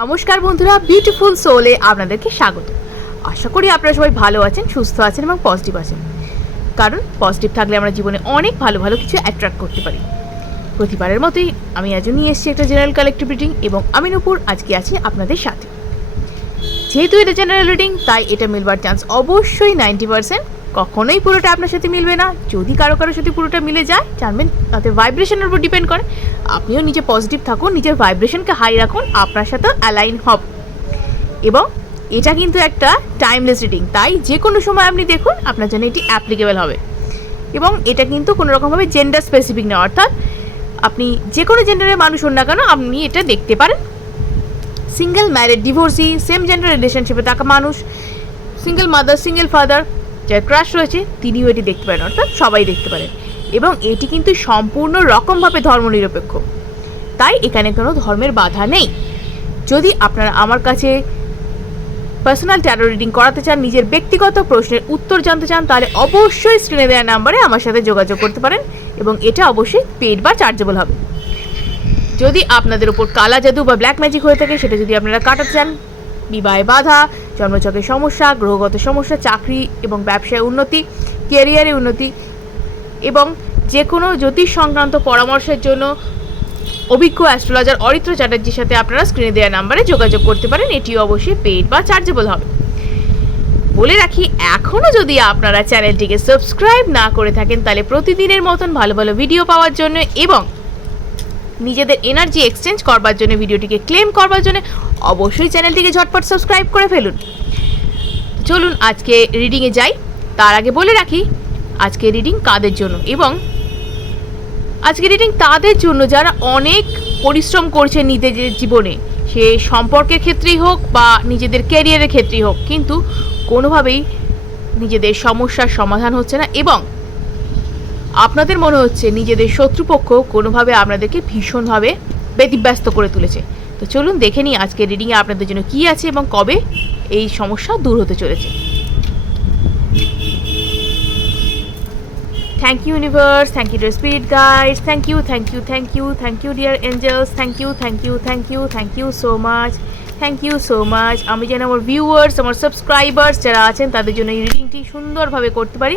নমস্কার বন্ধুরা বিউটিফুল সোলে আপনাদেরকে স্বাগত। আশা করি আপনারা সবাই ভালো আছেন, সুস্থ আছেন এবং পজিটিভ আছেন। কারণ পজিটিভ থাকলে আমরা জীবনে অনেক ভালো ভালো কিছু অ্যাট্রাক্ট করতে পারি। প্রতিবারের মতোই আমি আজও নিয়ে এসেছি একটা জেনারেল কালেক্টিভ রিডিং এবং আমি নূপুর, আজকে আছি আপনাদের সাথে। যেহেতু এটা জেনারেল রিডিং তাই এটা মিলবার চান্স অবশ্যই নাইনটি পার্সেন্ট কখনোই পুরোটা আপনার সাথে মিলবে না। যদি কারও কারোর সাথে পুরোটা মিলে যায়, জানবেন তাতে ভাইব্রেশনের উপর ডিপেন্ড করে। আপনিও নিজে পজিটিভ থাকুন, নিজের ভাইব্রেশনকে হাই রাখুন, আপনার সাথে অ্যালাইন হব। এবং এটা কিন্তু একটা টাইমলেস রিডিং তাই যে কোনো সময় আপনি দেখুন, আপনার জন্য এটি অ্যাপ্লিকেবল হবে। এবং এটা কিন্তু কোনো রকমভাবে জেন্ডার স্পেসিফিক না, অর্থাৎ আপনি যে কোনো জেন্ডারের মানুষ হন না কেন, আপনি এটা দেখতে পারেন। Single married divorcee same gender রিলেশনশিপে থাকা মানুষ সিঙ্গেল মাদার সিঙ্গেল ফাদার যার ক্রাশ রয়েছে, তিনিও এটি দেখতে পারেন, অর্থাৎ সবাই দেখতে পারেন। এবং এটি কিন্তু সম্পূর্ণ রকমভাবে ধর্মনিরপেক্ষ। তাই এখানে কোনো ধর্মের বাধা নেই। যদি আপনারা আমার কাছে পার্সোনাল ট্যারো রিডিং করাতে চান, নিজের ব্যক্তিগত প্রশ্নের উত্তর জানতে চান, তাহলে অবশ্যই স্ক্রিনে দেওয়া নাম্বারে আমার সাথে যোগাযোগ করতে পারেন এবং এটা অবশ্যই পেড বা চার্জেবল হবে। যদি আপনাদের উপর কালা জাদু বা ব্ল্যাক ম্যাজিক হয়ে থাকে, সেটা যদি আপনারা কাটাতে চান, বিবাহে বাধা জন্মচকের সমস্যা, গ্রহগত সমস্যা, চাকরি এবং ব্যবসায় উন্নতি কেরিয়ারে উন্নতি এবং যে কোনো জ্যোতিষ সংক্রান্ত পরামর্শের জন্য অভিজ্ঞ অ্যাস্ট্রোলজার অরিত্র চ্যাটার্জির সাথে আপনারা স্ক্রিনে দেওয়া নাম্বারে যোগাযোগ করতে পারেন। এটিও অবশ্যই পেড বা চার্জেবল হবে। বলে রাখি এখনও যদি আপনারা চ্যানেলটিকে সাবস্ক্রাইব না করে থাকেন, তাহলে প্রতিদিনের মতন ভালো ভালো ভিডিও পাওয়ার জন্য এবং নিজেদের এনার্জি এক্সচেঞ্জ করবার জন্য, ভিডিওটিকে ক্লেম করবার জন্য অবশ্যই চ্যানেলটিকে ঝটপট সাবস্ক্রাইব করে ফেলুন। চলুন আজকে রিডিংয়ে যাই। তার আগে বলে রাখি, আজকে রিডিং কাদের জন্য? এবং আজকে রিডিং তাদের জন্য যারা অনেক পরিশ্রম করছে নিজেদের জীবনে, সে সম্পর্কের ক্ষেত্রেই হোক বা নিজেদের ক্যারিয়ারের ক্ষেত্রেই হোক, কিন্তু কোনোভাবেই নিজেদের সমস্যার সমাধান হচ্ছে না। এবং আপনাদের মনে হচ্ছে নিজেদের শত্রুপক্ষ কোনোভাবে আপনাদেরকে ভীষণভাবে ব্যতিব্যস্ত করে তুলেছে? তো চলুন দেখে নিই আজকে রিডিংয়ে আপনাদের জন্য কী আছে এবং কবে এই সমস্যা দূর হতে চলেছে। Thank you universe thank you dear spirit guides thank you thank you thank you thank you dear angels thank you thank you thank you thank you so much thank you so much আমি যেন আমার viewers আমার subscribers যারা আছেন, তাদের জন্য এই রিডিংটি সুন্দরভাবে করতে পারি।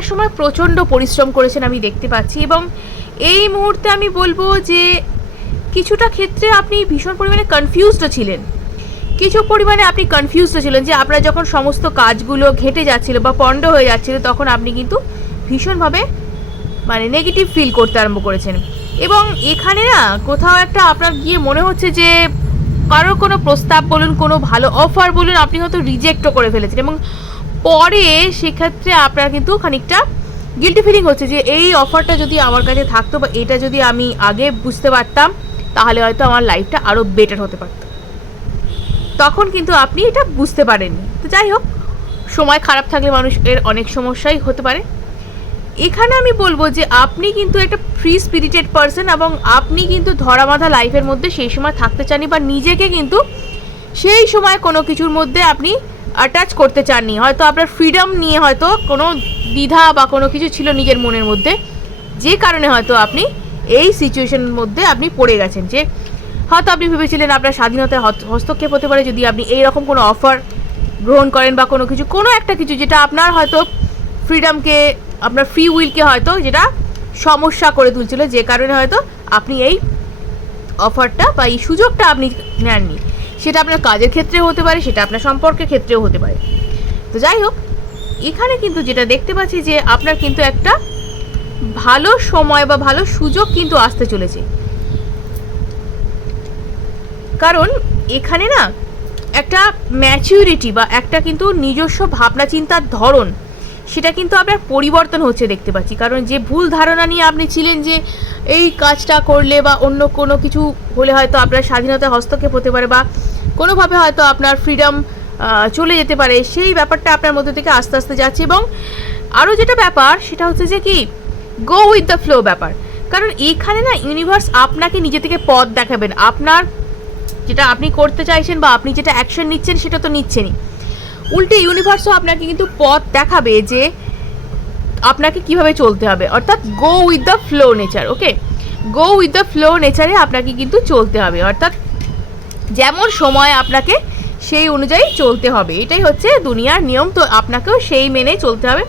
একটা সময় প্রচণ্ড পরিশ্রম করেছেন আমি দেখতে পাচ্ছি এবং এই মুহূর্তে আমি বলব যে কিছুটা ক্ষেত্রে আপনি ভীষণ পরিমাণে কনফিউজডও ছিলেন। কিছু পরিমাণে আপনি কনফিউজডও ছিলেন যে আপনার যখন সমস্ত কাজগুলো ঘেটে যাচ্ছিল বা পণ্ড হয়ে যাচ্ছিল, তখন আপনি কিন্তু ভীষণভাবে মানে নেগেটিভ ফিল করতে আরম্ভ করেছেন। এবং এখানে না কোথাও একটা আপনার গিয়ে মনে হচ্ছে যে কারোর কোনো প্রস্তাব বলুন, কোনো ভালো অফার বলুন, আপনি হয়তো রিজেক্টও করে ফেলেছেন এবং পরে সেক্ষেত্রে আপনার কিন্তু খানিকটা গিল্টি ফিলিং হচ্ছে যে এই অফারটা যদি আমার কাছে থাকতো বা এটা যদি আমি আগে বুঝতে পারতাম, তাহলে হয়তো আমার লাইফটা আরও বেটার হতে পারত। তখন কিন্তু আপনি এটা বুঝতে পারেননি। তো যাই হোক, সময় খারাপ থাকলে মানুষ এর অনেক সমস্যাই হতে পারে। এখানে আমি বলব যে আপনি কিন্তু একটা ফ্রি স্পিরিটেড পারসন এবং আপনি কিন্তু ধরাবাঁধা লাইফের মধ্যে সেই সময় থাকতে চাননি বা নিজেকে কিন্তু সেই সময় কোনো কিছুর মধ্যে আপনি অ্যাটাচ করতে চাননি। হয়তো আপনার ফ্রিডম নিয়ে হয়তো কোনো দ্বিধা বা কোনো কিছু ছিল নিজের মনের মধ্যে। যে কারণে হয়তো আপনি এই সিচুয়েশনের মধ্যে আপনি পড়ে গেছেন যে, হয়তো আপনি ভেবেছিলেন আপনার স্বাধীনতায় হস্তক্ষেপ হতে পারে যদি আপনি এই রকম কোনো অফার গ্রহণ করেন বা কোনো কিছু, কোনো একটা কিছু যেটা আপনার হয়তো ফ্রিডমকে আপনার ফ্রি উইলকে হয়তো যেটা সমস্যা করে তুলছিল, যে কারণে হয়তো আপনি এই অফারটা বা এই সুযোগটা আপনি নেননি। সেটা আপনার কাজের ক্ষেত্রেও হতে পারে, সেটা আপনার সম্পর্কের ক্ষেত্রেও হতে পারে। তো যাই হোক, এখানে কিন্তু যেটা দেখতে পাচ্ছি যে আপনার কিন্তু একটা ভালো সময় বা ভালো সুযোগ কিন্তু আসতে চলেছে। কারণ এখানে না একটা ম্যাচিউরিটি বা একটা কিন্তু নিজস্ব ভাবনা চিন্তার ধরন, সেটা কিন্তু আপনার পরিবর্তন হচ্ছে দেখতে পাচ্ছি। কারণ যে ভুল ধারণা নিয়ে আপনি ছিলেন যে এই কাজটা করলে বা অন্য কোনো কিছু হলে হয়তো আপনার স্বাধীনতা হস্তক্ষেপ হতে পারে বা কোনোভাবে হয়তো আপনার ফ্রিডম চলে যেতে পারে। সেই ব্যাপারটা আপনার মধ্যে থেকে আস্তে আস্তে যাচ্ছে এবং আরও যেটা ব্যাপার, সেটা হচ্ছে যে কি গো উইথ দ্য ফ্লো ব্যাপার। কারণ এখানে না ইউনিভার্স আপনাকে নিজে থেকে পথ দেখাবেন। আপনার যেটা আপনি করতে চাইছেন বা আপনি যেটা অ্যাকশন নিচ্ছেন, সেটা তো নিচ্ছেনই। উল্টে ইউনিভার্সও আপনাকে কিন্তু পথ দেখাবে যে আপনাকে কীভাবে চলতে হবে? অর্থাৎ go with the flow nature okay go with the flow নেচারে আপনাকে কিন্তু চলতে হবে। অর্থাৎ যেমন সময় আপনাকে সেই অনুযায়ী চলতে হবে। এটাই হচ্ছে দুনিয়ার নিয়ম। তো আপনাকেও সেই মেনে চলতে হবে।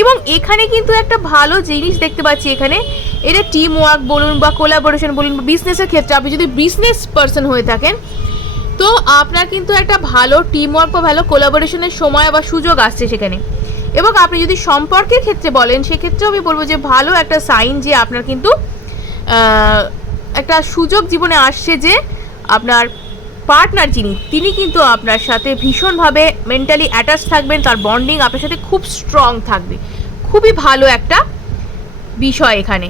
এবং এখানে কিন্তু একটা ভালো জিনিস দেখতে পাচ্ছি এখানে। এটা টিম ওয়ার্ক বলুন বা কোলাবোরেশন বলুন বা বিজনেসের ক্ষেত্রে আপনি যদি বিজনেস পার্সন হয়ে থাকেন, তো আপনার কিন্তু একটা ভালো টিম ওয়ার্ক বা ভালো কোলাবোরেশনের সময় বা সুযোগ আসছে সেখানে। এবং আপনি যদি সম্পর্কের ক্ষেত্রে বলেন, সেক্ষেত্রেও আমি বলব যে ভালো একটা সাইন যে আপনার কিন্তু একটা সুযোগ জীবনে আসছে যে আপনার পার্টনার যিনি, তিনি কিন্তু আপনার সাথে ভীষণভাবে মেন্টালি অ্যাটাচ থাকবেন, তার বন্ডিং আপনার সাথে খুব স্ট্রং থাকবে। খুবই ভালো একটা বিষয় এখানে।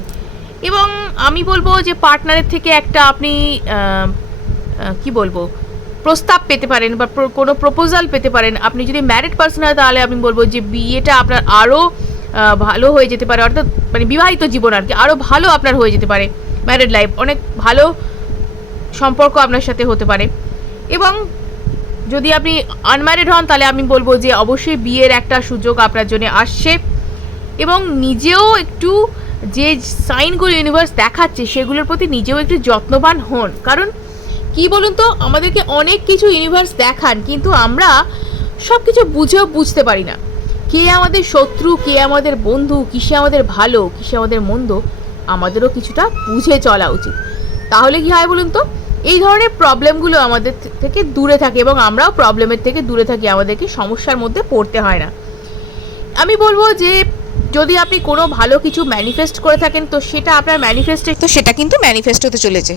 এবং আমি বলব যে পার্টনারের থেকে একটা আপনি কি বলব? প্রস্তাব পেতে পারেন বা কোনো প্রপোজাল পেতে পারেন, আপনি যদি ম্যারিড পার্সন হয় তাহলে আমি বলব যে বিয়েটা আপনার আরও ভালো হয়ে যেতে পারে, অর্থাৎ মানে বিবাহিত জীবন আর কি, আরও ভালো আপনার হয়ে যেতে পারে ম্যারিড লাইফ অনেক ভালো সম্পর্ক আপনার সাথে হতে পারে। এবং যদি আপনি আনম্যারিড হন তাহলে আমি বলব যে অবশ্যই বিয়ের একটা সুযোগ আপনার জন্য আসছে। এবং নিজেও একটু যে সাইনগুলো ইউনিভার্স দেখাচ্ছে সেগুলোর প্রতি নিজেও একটু যত্নবান হন, কারণ কি বলুন তো? আমাদেরকে অনেক কিছু ইউনিভার্স দেখান, কিন্তু আমরা সব কিছু বুঝেও বুঝতে পারি না। কে আমাদের শত্রু, কে আমাদের বন্ধু, কিসে আমাদের ভালো, কিসে আমাদের মন্দ, আমাদেরও কিছুটা বুঝে চলা উচিত। তাহলে কি হয় বলুন তো? এই ধরনের প্রবলেমগুলো আমাদের থেকে দূরে থাকে এবং আমরাও প্রবলেমের থেকে দূরে থাকি, আমাদেরকে সমস্যার মধ্যে পড়তে হয় না। আমি বলব যে, যদি আপনি কোনো ভালো কিছু ম্যানিফেস্ট করে থাকেন, তো সেটা আপনার ম্যানিফেস্টে তো সেটা কিন্তু ম্যানিফেস্ট হতে চলেছে।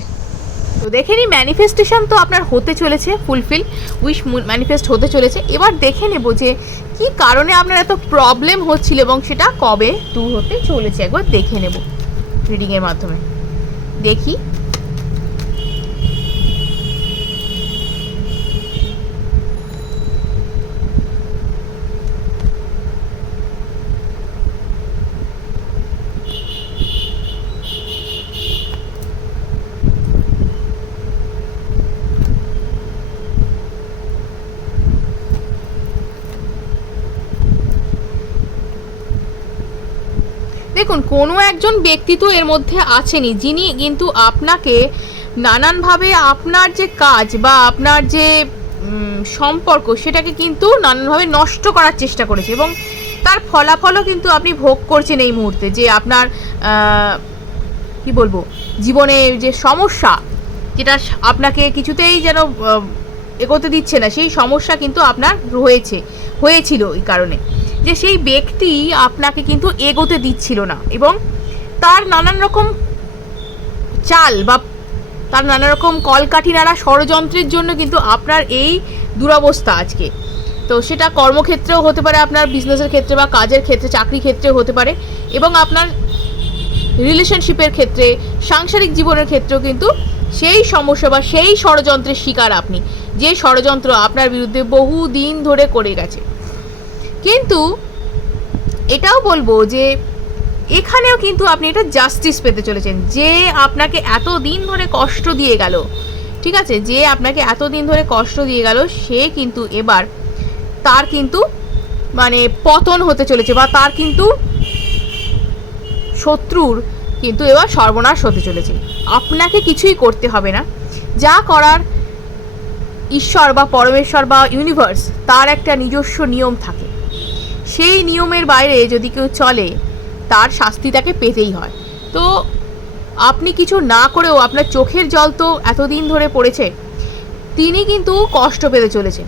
তো দেখে নিই ম্যানিফেস্টেশন তো আপনার হতে চলেছে ফুলফিল উইশ ম্যানিফেস্ট হতে চলেছে। এবার দেখে নেব যে কি কারণে আপনার এত প্রবলেম হচ্ছিল এবং সেটা কবে দূর হতে চলেছে। একবার দেখে নেব রিডিংয়ের মাধ্যমে। দেখি। দেখুন, কোনো একজন ব্যক্তি তো এর মধ্যে আছেনই, যিনি কিন্তু আপনাকে নানানভাবে আপনার যে কাজ বা আপনার যে সম্পর্ক, সেটাকে কিন্তু নানানভাবে নষ্ট করার চেষ্টা করেছে এবং তার ফলাফলও কিন্তু আপনি ভোগ করছেন এই মুহূর্তে যে আপনার কি বলব, জীবনে যে সমস্যা, যেটা আপনাকে কিছুতেই যেন এগোতে দিচ্ছে না, সেই সমস্যা কিন্তু আপনার রয়েছে, হয়েছিল এই কারণে। যে সেই ব্যক্তি আপনাকে কিন্তু এগোতে দিচ্ছিল না এবং তার নানান রকম চাল বা তার নানা রকম কলকাঠি নাড়া ষড়যন্ত্রের জন্য কিন্তু আপনার এই দুরবস্থা আজকে। তো সেটা কর্মক্ষেত্রেও হতে পারে, আপনার বিজনেসের ক্ষেত্রে বা কাজের ক্ষেত্রে, চাকরি ক্ষেত্রেও হতে পারে এবং আপনার রিলেশনশিপের ক্ষেত্রে, সাংসারিক জীবনের ক্ষেত্রেও কিন্তু সেই সমস্যা বা সেই ষড়যন্ত্রের শিকার আপনি। যে ষড়যন্ত্র আপনার বিরুদ্ধে বহু দিন ধরে করে গেছে। কিন্তু এটাও বলব যে এখানেও কিন্তু আপনি এটা জাস্টিস পেতে চলেছেন। যে আপনাকে এত দিন ধরে কষ্ট দিয়ে গেল, ঠিক আছে? যে আপনাকে এত দিন ধরে কষ্ট দিয়ে গেল, সে কিন্তু এবার তার কিন্তু মানে পতন হতে চলেছে বা তার কিন্তু শত্রুর কিন্তু এবার সর্বনাশ হতে চলেছে। আপনাকে কিছুই করতে হবে না। যা করার ঈশ্বর বা পরমেশ্বর বা ইউনিভার্স তার একটা নিজস্ব নিয়ম থাকে। সেই নিয়মের বাইরে যদি কেউ চলে, তার শাস্তি তাকে পেতেই হয়। তো আপনি কিছু না করেও আপনার চোখের জল তো এতদিন ধরে পড়েছে, তিনি কিন্তু কষ্ট পেতে চলেছেন।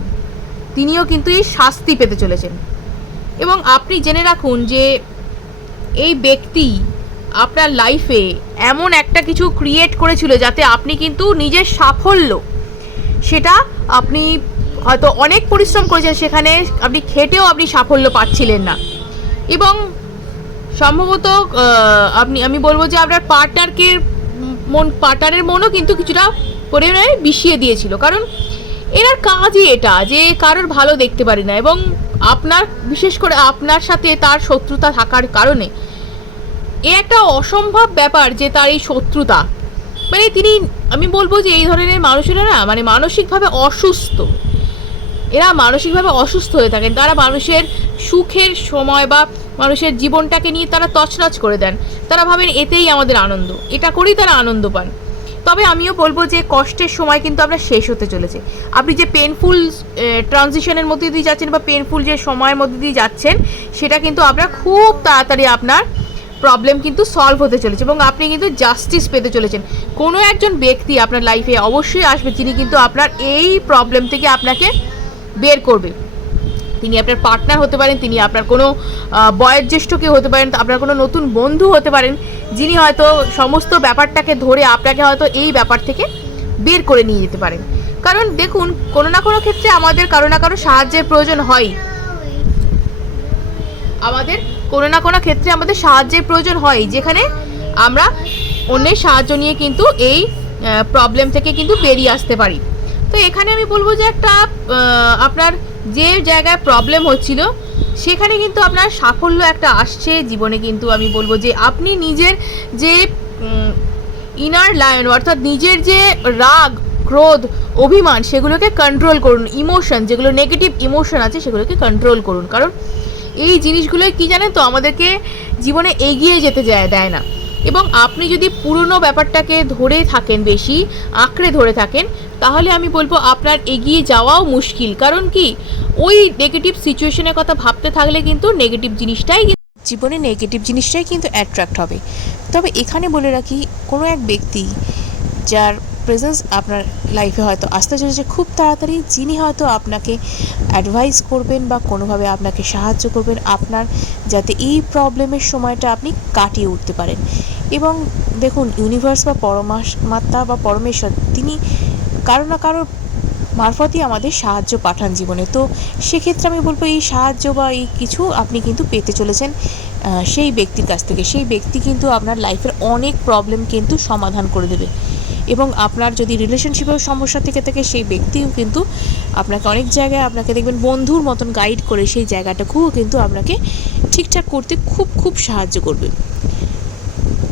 তিনিও কিন্তু এই শাস্তি পেতে চলেছেন। এবং আপনি জেনে রাখুন যে এই ব্যক্তি আপনার লাইফে এমন একটা কিছু ক্রিয়েট করেছিল যাতে আপনি কিন্তু নিজের সাফল্য, সেটা আপনি হয়তো অনেক পরিশ্রম করেছেন, সেখানে আপনি খেটেও আপনি সাফল্য পাচ্ছিলেন না। এবং সম্ভবত আপনি, আমি বলব যে আপনার পার্টনারকে মন পার্টনারের মনও কিন্তু কিছুটা পরিমাণে বিষিয়ে দিয়েছিল। কারণ এনার কাজই এটা, যে কারোর ভালো দেখতে পারি না। এবং আপনার, বিশেষ করে আপনার সাথে তার শত্রুতা থাকার কারণে এ একটা অসম্ভব ব্যাপার যে তার এই শত্রুতা। মানে তিনি, আমি বলব যে এই ধরনের মানুষেরা না মানে মানসিকভাবে অসুস্থ। এরা মানসিকভাবে অসুস্থ হয়ে থাকেন। তারা মানুষের সুখের সময় বা মানুষের জীবনটাকে নিয়ে তারা তছনছ করে দেন। তারা ভাবেন এতেই আমাদের আনন্দ। এটা করেই তারা আনন্দ পান। তবে আমিও বলব যে কষ্টের সময় কিন্তু আমরা শেষ হতে চলেছে। আপনি যে পেনফুল ট্রানজিশনের মধ্যে দিয়ে যাচ্ছেন বা পেনফুল যে সময়ের মধ্যে দিয়ে যাচ্ছেন, সেটা কিন্তু আপনার খুব তাড়াতাড়ি আপনার প্রবলেম কিন্তু সলভ হতে চলেছে এবং আপনি কিন্তু জাস্টিস পেতে চলেছেন। কোনো একজন ব্যক্তি আপনার লাইফে অবশ্যই আসবে, যিনি কিন্তু আপনার এই প্রবলেম থেকে আপনাকে বের করবে। তিনি আপনার পার্টনার হতে পারেন, তিনি আপনার কোনো বয়োজ্যেষ্ঠ কেউ হতে পারেন আপনার কোনো নতুন বন্ধু হতে পারেন, যিনি হয়তো সমস্ত ব্যাপারটাকে ধরে আপনাকে হয়তো এই ব্যাপার থেকে বের করে নিয়ে যেতে পারেন। কারণ দেখুন, কোনো না কোনো ক্ষেত্রে আমাদের কারও না কারও সাহায্যের প্রয়োজন হয়। আমাদের কোনো না কোনো ক্ষেত্রে আমাদের সাহায্যের প্রয়োজন হয়, যেখানে আমরা অন্যের সাহায্য নিয়ে কিন্তু এই প্রবলেম থেকে কিন্তু বেরিয়ে আসতে পারি। তো এখানে আমি বলব যে একটা আপনার যে জায়গায় প্রবলেম হচ্ছিল, সেখানে কিন্তু আপনার সাফল্য একটা আসছে জীবনে কিন্তু আমি বলব যে আপনি নিজের যে ইনার লায়ন অর্থাৎ নিজের যে রাগ, ক্রোধ, অভিমান, সেগুলোকে কন্ট্রোল করুন ইমোশন যেগুলো নেগেটিভ ইমোশন আছে, সেগুলোকে কন্ট্রোল করুন। কারণ এই জিনিসগুলো কি জানেন তো, আমাদেরকে জীবনে এগিয়ে যেতে যায়, দেয় না। এবং আপনি যদি পুরনো ব্যাপারটাকে ধরে থাকেন বেশি, আঁকড়ে ধরে থাকেন, তাহলে আমি বলব আপনার এগিয়ে যাওয়াও মুশকিল। কারণ কি? ওই নেগেটিভ সিচুয়েশনের কথা ভাবতে থাকলে কিন্তু নেগেটিভ জিনিসটাই জীবনে নেগেটিভ জিনিসটাই কিন্তু অ্যাট্রাক্ট হবে। তবে এখানে বলে রাখি, কোনো এক ব্যক্তি যার প্রেজেন্স আপনার লাইফে হয়তো আসতে চলেছে। খুব তাড়াতাড়ি যিনি হয়তো আপনাকে অ্যাডভাইস করবেন বা কোনোভাবে আপনাকে সাহায্য করবেন, আপনার যাতে এই প্রবলেমের সময়টা আপনি কাটিয়ে উঠতে পারেন। এবং দেখুন ইউনিভার্স বা পরমাত্মা বা পরমেশ্বর, তিনি কারও না কারও মারফতই আমাদের সাহায্য পাঠান জীবনে। তো সেক্ষেত্রে আমি বলব, এই সাহায্য বা এই কিছু আপনি কিন্তু পেতে চলেছেন সেই ব্যক্তির কাছ থেকে। সেই ব্যক্তি কিন্তু আপনার লাইফের অনেক প্রবলেম কিন্তু সমাধান করে দেবে। এবং আপনার যদি রিলেশনশিপের সমস্যা থেকে থাকে সেই ব্যক্তিও কিন্তু আপনাকে অনেক জায়গায় আপনাকে দেখবেন বন্ধুর মতন গাইড করে সেই জায়গাটাকেও কিন্তু আপনাকে ঠিকঠাক করতে খুব খুব সাহায্য করবে।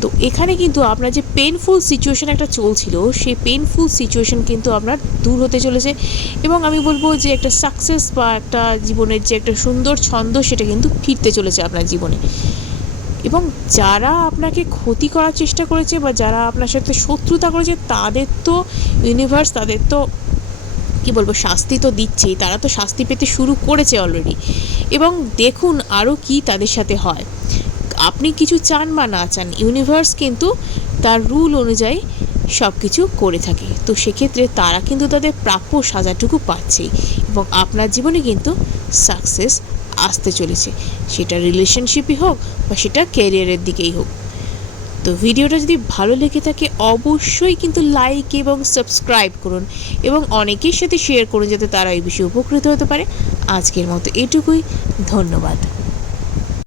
তো এখানে কিন্তু আপনার যে পেনফুল সিচুয়েশন একটা চলছিল, সেই পেনফুল সিচুয়েশন কিন্তু আপনার দূর হতে চলেছে এবং আমি বলব যে একটা সাকসেস বা একটা জীবনের যে একটা সুন্দর ছন্দ সেটা কিন্তু ফিরতে চলেছে আপনার জীবনে। এবং যারা আপনাকে ক্ষতি করার চেষ্টা করেছে বা যারা আপনার সাথে শত্রুতা করেছে, তাদের তো ইউনিভার্স তাদের তো, কি বলব, শাস্তি তো দিচ্ছেই। তারা তো শাস্তি পেতে শুরু করেছে অলরেডি এবং দেখুন আরও কি তাদের সাথে হয়। আপনি কিছু চান বা না চান ইউনিভার্স কিন্তু তার রুল অনুযায়ী সব কিছু করে থাকে। তো সেক্ষেত্রে তারা কিন্তু তাদের প্রাপ্য সাজাটুকু পাচ্ছেই। এবং আপনার জীবনে কিন্তু সাকসেস আসতে চলেছে। সেটা রিলেশনশিপই হোক বা সেটা ক্যারিয়ারের দিকেই হোক। তো ভিডিওটা যদি ভালো লেগে থাকে, অবশ্যই কিন্তু লাইক এবং সাবস্ক্রাইব করুন এবং অনেকের সাথে শেয়ার করুন, যাতে তারা এই বিষয়ে উপকৃত হতে পারে। আজকের মতো এটুকুই। ধন্যবাদ।